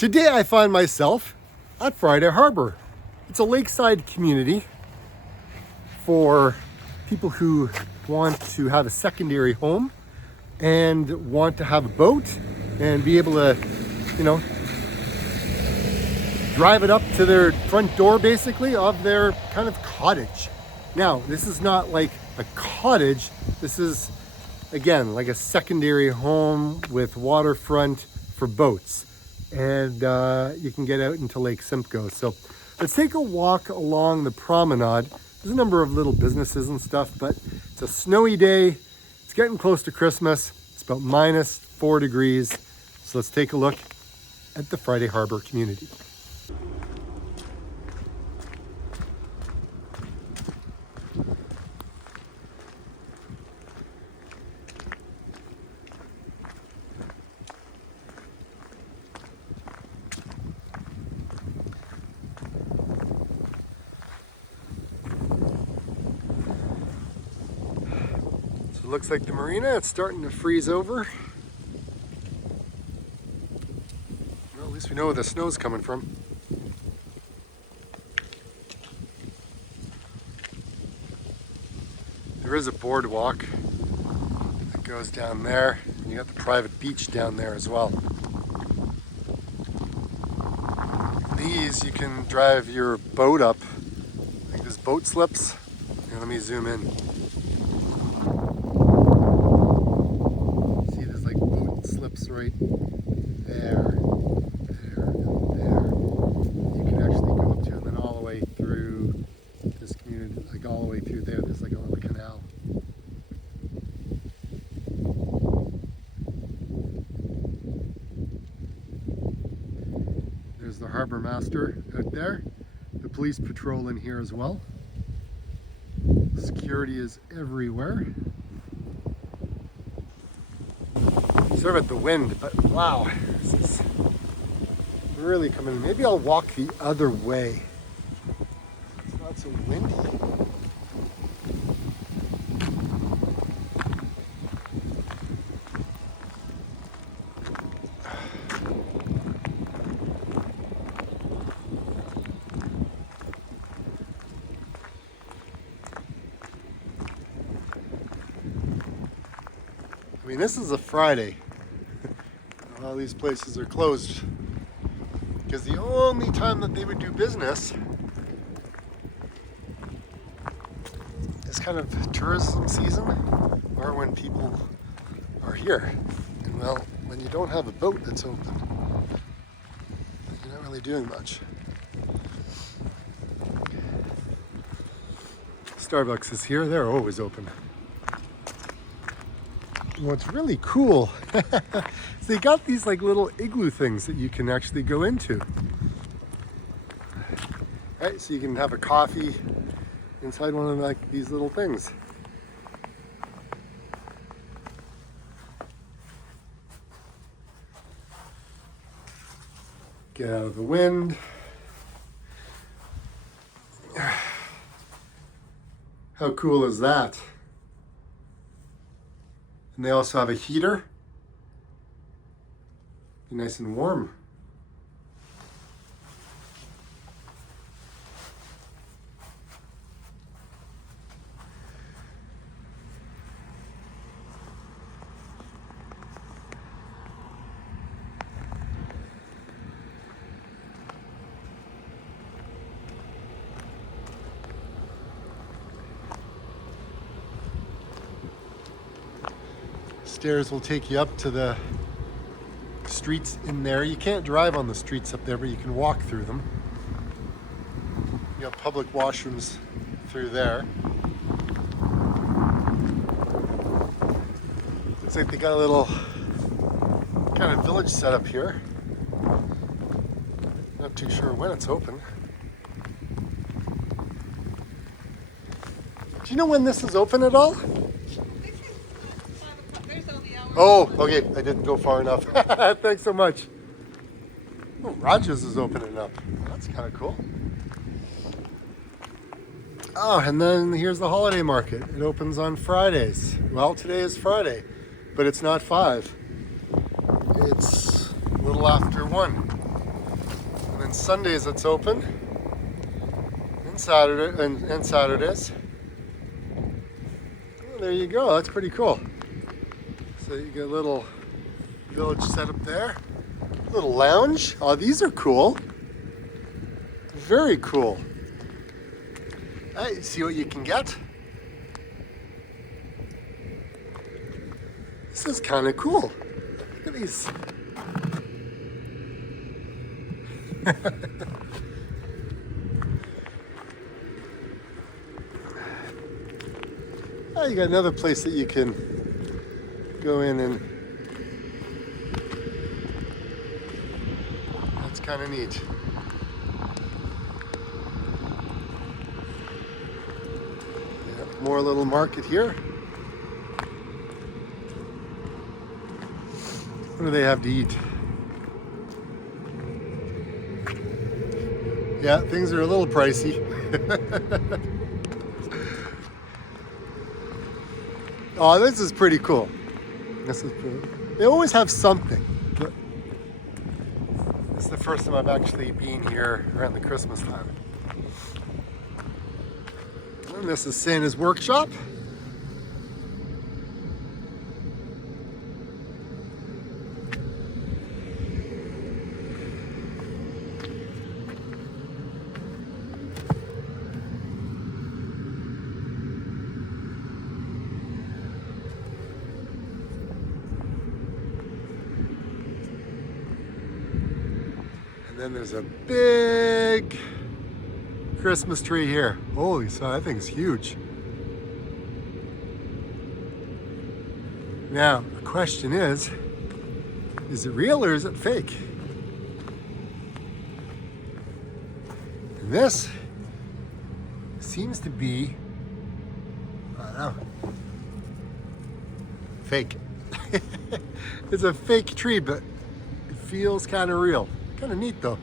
Today I find myself at Friday Harbour. It's a lakeside community for people who want to have a secondary home and want to have a boat and be able to, drive it up to their front door basically of their kind of cottage. Now, this is not like a cottage. This is, again, like a secondary home with waterfront for boats. And you can get out into Lake Simcoe. So let's take a walk along the promenade. There's a number of little businesses and stuff, but it's a snowy day. It's getting close to Christmas. It's about -4 degrees. So let's take a look at the Friday Harbour community. Looks like the marina, it's starting to freeze over. Well, at least we know where the snow's coming from. There is a boardwalk that goes down there. And you got the private beach down there as well. These, you can drive your boat up. Like there's boat slips. Here, let me zoom in. Right there, there, and there. You can actually go up to, and then all the way through this community, like all the way through there. There's like a little canal. There's the harbor master out there. The police patrol in here as well. Security is everywhere. Sorry about the wind, but wow, this is really coming in. Maybe I'll walk the other way. It's not so windy. I mean, this is a Friday. All these places are closed because the only time that they would do business is kind of tourism season or when people are here. And well, when you don't have a boat that's open, you're not really doing much. Starbucks is here, they're always open. What's really cool is they got these like little igloo things that you can actually go into. Right, so you can have a coffee inside one of like these little things. Get out of the wind. How cool is that? And they also have a heater. Be nice and warm. Stairs will take you up to the streets in there. You can't drive on the streets up there, but you can walk through them. You have public washrooms through there. Looks like they got a little kind of village set up here. Not too sure when it's open. Do you know when this is open at all? Oh, okay, I didn't go far enough. Thanks so much. Oh, Rogers is opening up. That's kind of cool. Oh, and then here's the holiday market. It opens on Fridays. Well, today is Friday, but it's not 5. It's a little after 1. And Sundays it's open. And Saturdays. Oh, there you go. That's pretty cool. So you got a little village set up there. Little lounge. Oh, these are cool. Very cool. Hey, see what you can get? This is kind of cool. Look at these. Oh, you got another place that you can go in, and that's kind of neat. Yeah, more little market here. What do they have to eat? Yeah, things are a little pricey. Oh, this is pretty cool. This is pretty. They always have something. But this is the first time I've actually been here around the Christmas time. And this is Santa's workshop. Then there's a big Christmas tree here. Holy, so that thing's huge. Now, the question is it real or is it fake? And this seems to be, I don't know, fake. It's a fake tree, but it feels kind of real. Kind of neat though.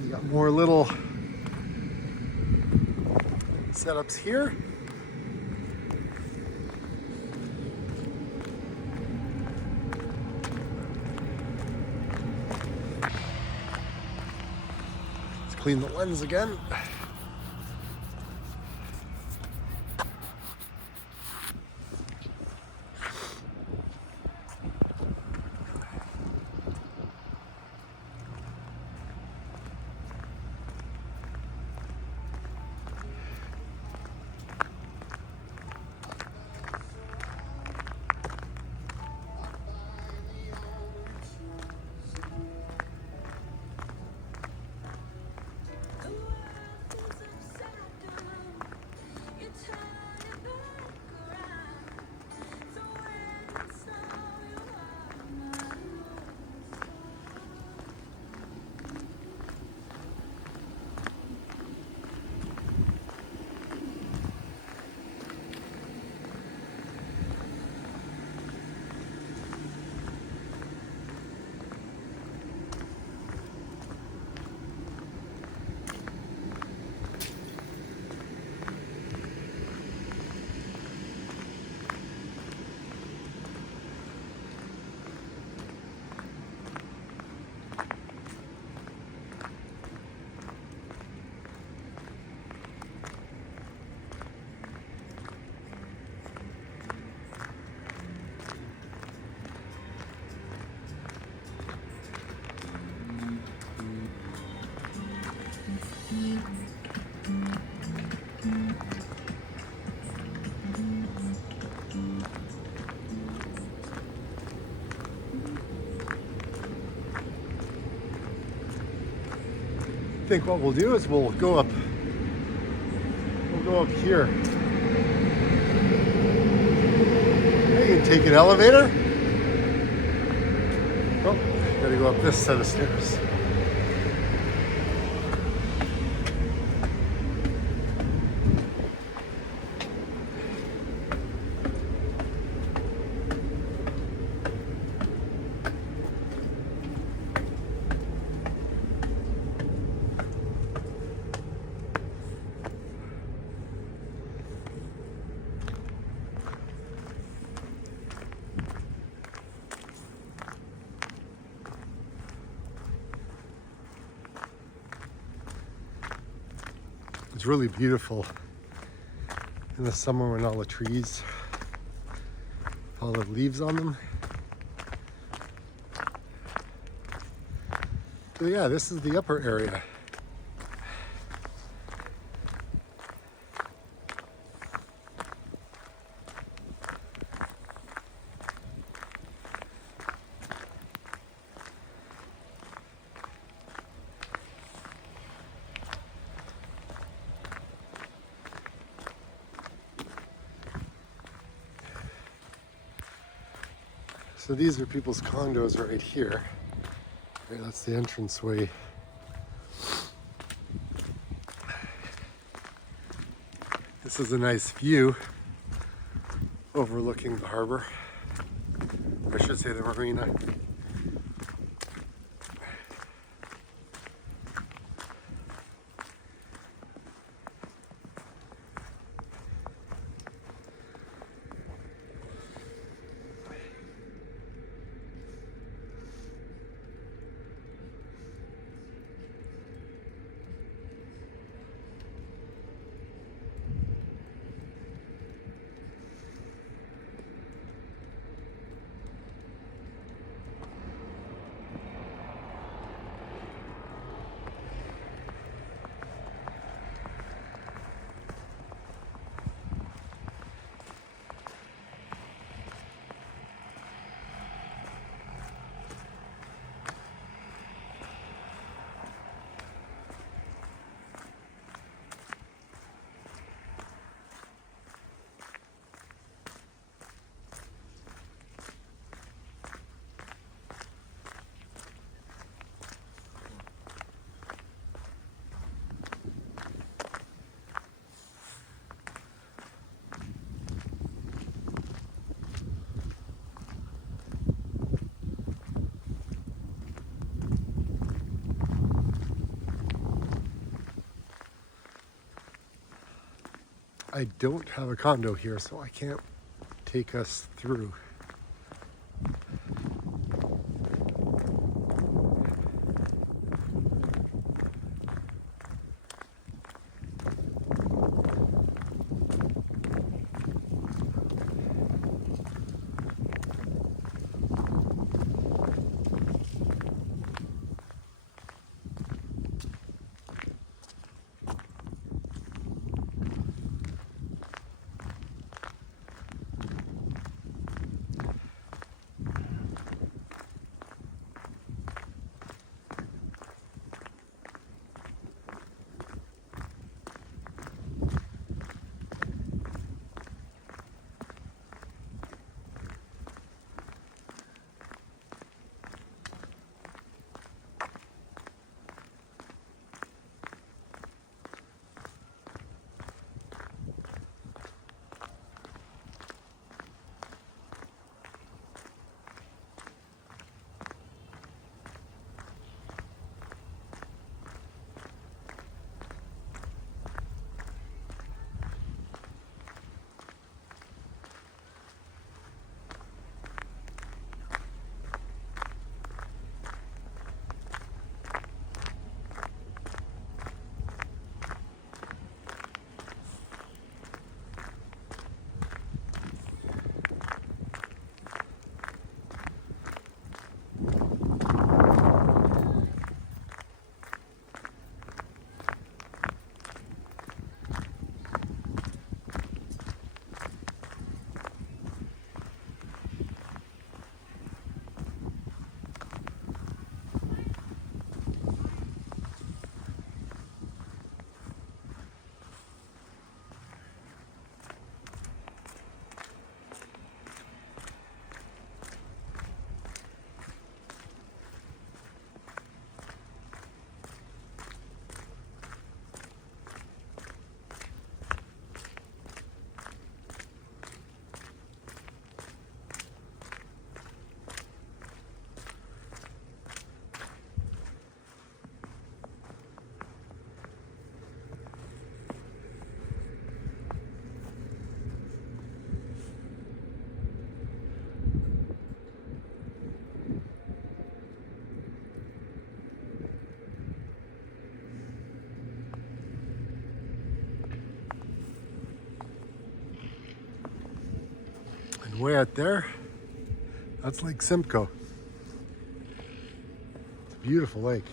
You got more little setups here. Let's clean the lens again. I think what we'll do is we'll go up here. You can take an elevator. Oh, gotta go up this set of stairs. It's really beautiful in the summer when all the trees, all the leaves on them. So yeah, this is the upper area. So these are people's condos right here. Right, that's the entranceway. This is a nice view overlooking the harbor. I should say the marina. I don't have a condo here, so I can't take us through. Way out there, that's Lake Simcoe. It's a beautiful lake.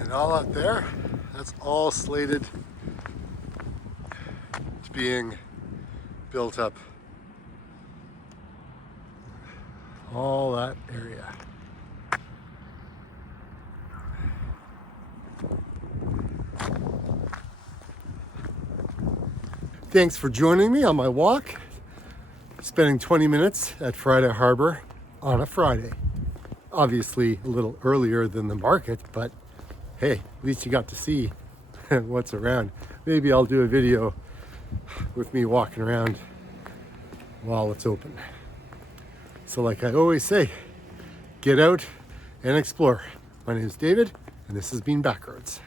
And all out there, that's all slated to being built up. All that area. Thanks for joining me on my walk. Spending 20 minutes at Friday Harbour on a Friday. Obviously a little earlier than the market, but hey, at least you got to see what's around. Maybe I'll do a video with me walking around while it's open. So like I always say, get out and explore. My name is David, and this has been Backroads.